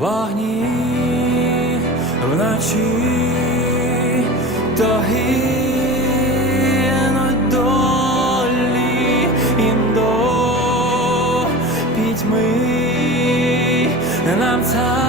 вогні вночі то гинуть долі індо пітьми нам цар.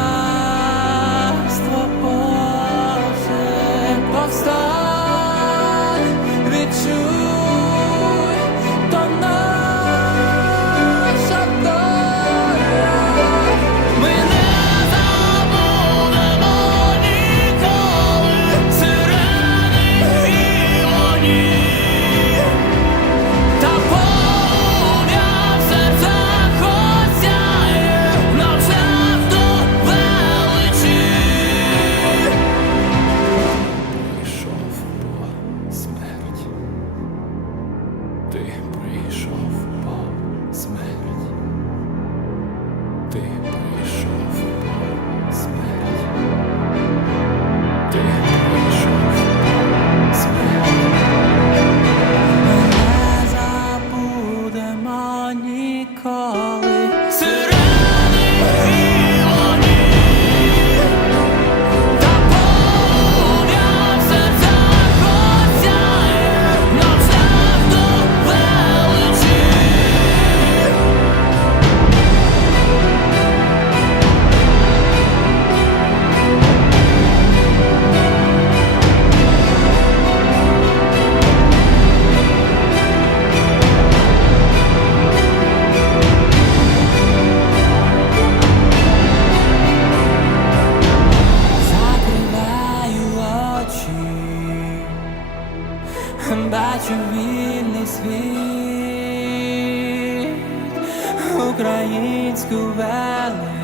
панікали. бачу вільний світ, українську велич.